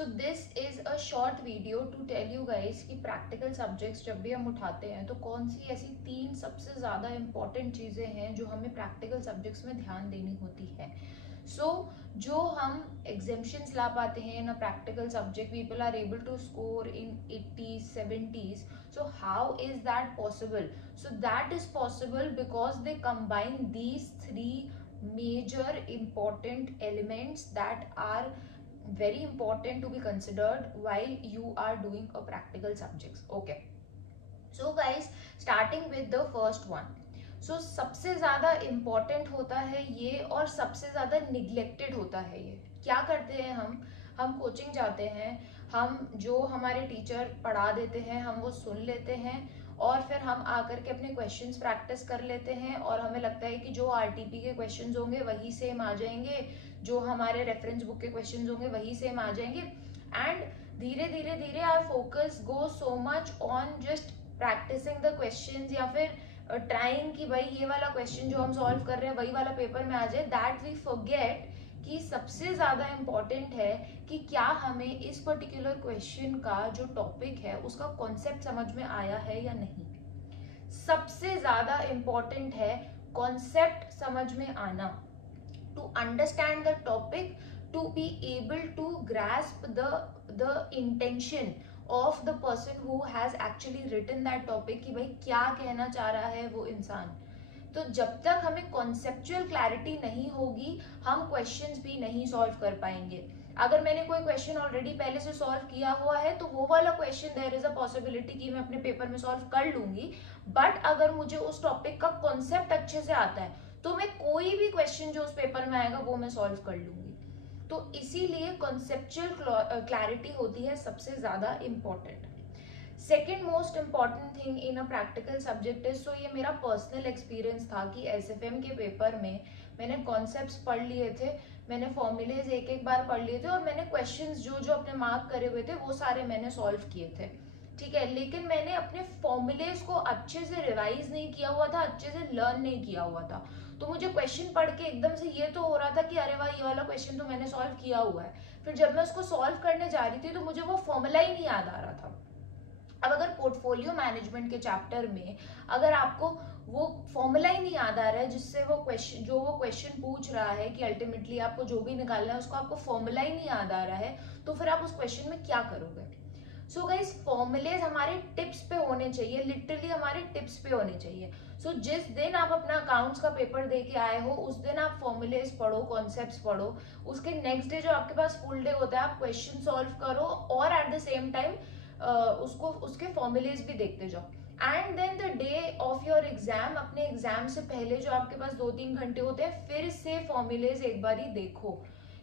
So this is a short video to tell you guys कि practical subjects जब भी हम उठाते हैं तो कौन सी ऐसी 3 सबसे ज़्यादा इंपॉर्टेंट चीज़ें हैं जो हमें प्रैक्टिकल सब्जेक्ट्स में ध्यान देनी होती है। जो हम एग्जेम्पशंस ला पाते हैं in a practical subject, people are able to score in 80s 70s. So how is that possible? So that is possible because they combine these 3 major important elements that are very important to be considered while you are doing a practical subjects. Okay, so guys, starting with the first one. So सबसे ज़्यादा important होता है ये और सबसे ज़्यादा neglected होता है ये। क्या करते हैं हम कोचिंग जाते हैं, हम जो हमारे टीचर पढ़ा देते हैं हम वो सुन लेते हैं और फिर हम आकर के अपने क्वेश्चंस प्रैक्टिस कर लेते हैं और हमें लगता है कि जो आरटीपी के क्वेश्चंस होंगे वही सेम आ जाएंगे, जो हमारे रेफरेंस बुक के क्वेश्चंस होंगे वही सेम आ जाएंगे। एंड धीरे धीरे धीरे our focus go so much on just practising the questions या फिर ट्राइंग कि भाई ये वाला क्वेश्चन जो हम सॉल्व कर रहे हैं वही वाला पेपर में आ जाए, दैट वी फॉरगेट कि सबसे ज्यादा इम्पोर्टेंट है कि क्या हमें इस पर्टिकुलर क्वेश्चन का जो टॉपिक है उसका कॉन्सेप्ट समझ में आया है या नहीं। सबसे ज्यादा इम्पोर्टेंट है कॉन्सेप्ट समझ में आना, to understand the topic, to be able to grasp the intention of the person who has actually written that topic कि भाई क्या कहना चाह रहा है वो इंसान। तो जब तक हमें कॉन्सेप्चुअल क्लैरिटी नहीं होगी हम क्वेश्चंस भी नहीं सॉल्व कर पाएंगे। अगर मैंने कोई क्वेश्चन ऑलरेडी पहले से सॉल्व किया हुआ है तो वो वाला question there is a possibility कि मैं अपने पेपर में सॉल्व कर लूंगी, बट अगर मुझे उस टॉपिक का कॉन्सेप्ट अच्छे से आता है तो मैं कोई भी क्वेश्चन जो उस पेपर में आएगा वो मैं सॉल्व कर लूंगी। तो इसीलिए कॉन्सेप्चुअल क्लैरिटी होती है सबसे ज्यादा important. Second most important thing in a practical subject is, so ये मेरा पर्सनल एक्सपीरियंस था कि एसएफएम के पेपर में मैंने कॉन्सेप्ट्स पढ़ लिए थे, मैंने फॉर्मूलेज एक एक बार पढ़ लिए थे और मैंने क्वेश्चंस जो जो अपने मार्क करे हुए थे वो सारे मैंने सॉल्व किए थे, ठीक है। लेकिन मैंने अपने फॉर्मूलेज को अच्छे से रिवाइज नहीं किया हुआ था, अच्छे से लर्न नहीं किया हुआ था। तो मुझे क्वेश्चन पढ़ के एकदम से ये तो हो रहा था कि अरे वाह ये वाला क्वेश्चन तो मैंने सॉल्व किया हुआ है, फिर जब मैं उसको सॉल्व करने जा रही थी तो मुझे वो फॉर्मूला ही नहीं याद आ रहा था। अब अगर पोर्टफोलियो मैनेजमेंट के चैप्टर में अगर आपको वो फॉर्मूला ही नहीं याद आ रहा है जिससे वो क्वेश्चन पूछ रहा है कि अल्टीमेटली आपको जो भी निकालना है उसको आपको फॉर्मूला ही नहीं याद आ रहा है, तो फिर आप उस क्वेश्चन में क्या करोगे। सो गाइस, फॉर्मूलेज हमारे टिप्स पे होने चाहिए, लिटरली हमारे टिप्स पे होने चाहिए। सो जिस दिन आप अपना अकाउंट्स का पेपर दे के आए हो उस दिन आप फॉर्मूलेज पढ़ो, कॉन्सेप्ट्स पढ़ो, उसके नेक्स्ट डे जो आपके पास फुल डे होता है आप क्वेश्चन सॉल्व करो और एट द सेम टाइम उसको उसके फॉर्मूलेज भी देखते जाओ। And then the day of your exam, अपने एग्जाम से पहले जो आपके पास 2-3 घंटे होते हैं फिर से फॉर्मूलेज एक बार ही देखो,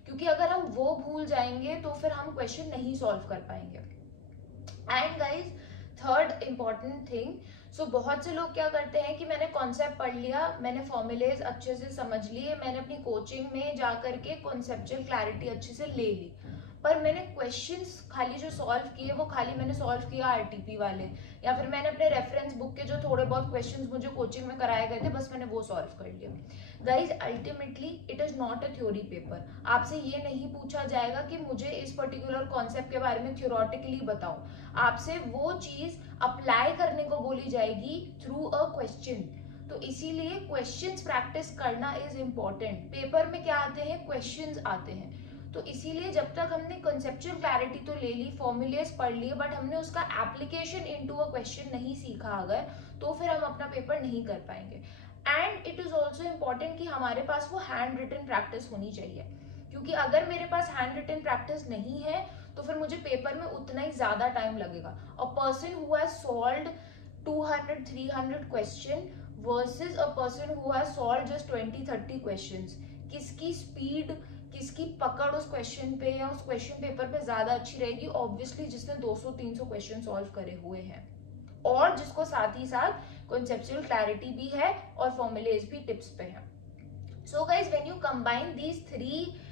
क्योंकि अगर हम वो भूल जाएंगे तो फिर हम क्वेश्चन नहीं सॉल्व कर पाएंगे। And guys, third important thing, so बहुत से लोग क्या करते हैं कि मैंने कॉन्सेप्ट पढ़ लिया, मैंने फॉर्मूलेज अच्छे से समझ लिए, मैंने अपनी कोचिंग में जा करके कॉन्सेप्चुअल क्लैरिटी अच्छे से ले ली, पर मैंने क्वेश्चंस खाली जो सॉल्व किए वो खाली मैंने सॉल्व किया आरटीपी वाले, या फिर मैंने अपने रेफरेंस बुक के जो थोड़े बहुत क्वेश्चंस मुझे कोचिंग में कराए गए थे बस मैंने वो सॉल्व कर लिया। Guys, ultimately it is not a theory paper. आपसे ये नहीं पूछा जाएगा कि मुझे इस पर्टिकुलर कॉन्सेप्ट के बारे में थ्योरेटिकली बताओ, आपसे वो चीज अप्लाई करने को बोली जाएगी थ्रू अ क्वेश्चन। तो इसीलिए क्वेश्चंस प्रैक्टिस करना इज इम्पोर्टेंट। पेपर में क्या आते हैं, क्वेश्चंस आते हैं। तो इसीलिए जब तक हमने कंसेप्चुअल क्लैरिटी तो ले ली, फॉर्मूलेज पढ़ लिए, बट हमने उसका एप्लीकेशन इनटू अ क्वेश्चन नहीं सीखा अगर, तो फिर हम अपना पेपर नहीं कर पाएंगे। And it is also important कि हमारे पास वो हैंड रिटन प्रैक्टिस होनी चाहिए, क्योंकि अगर मेरे पास हैंड रिटन प्रैक्टिस नहीं है तो फिर मुझे पेपर में उतना ही ज्यादा टाइम लगेगा। A person who has solved 200-300 question versus a person who has solved just 20-30 questions, किसकी स्पीड, किसकी पकड़ उस क्वेश्चन पे या उस क्वेश्चन पेपर पे ज्यादा अच्छी रहेगी? ऑब्वियसली जिसने 200-300 क्वेश्चन सॉल्व करे हुए हैं और जिसको साथ ही साथ कॉन्सेप्चुअल क्लैरिटी भी है और फॉर्मूलेज भी टिप्स पे है। So guys, when you combine these 3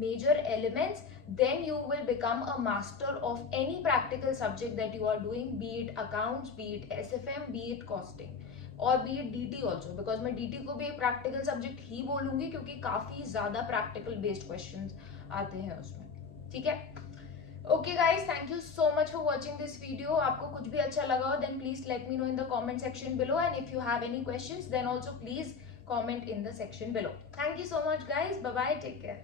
major elements, then you will become a master of any practical subject that you are doing, be it accounts, be it SFM, be it costing और be it DT also, because मैं DT को भी एक practical subject ही बोलूंगी क्योंकि काफी ज्यादा practical based questions आते हैं उसमें, ठीक है। Okay guys, thank you so much for watching this video. आपको कुछ भी अच्छा लगा हो then please let me know in the comment section below, and if you have any questions then also please comment in the section below. Thank you so much guys, bye bye, take care.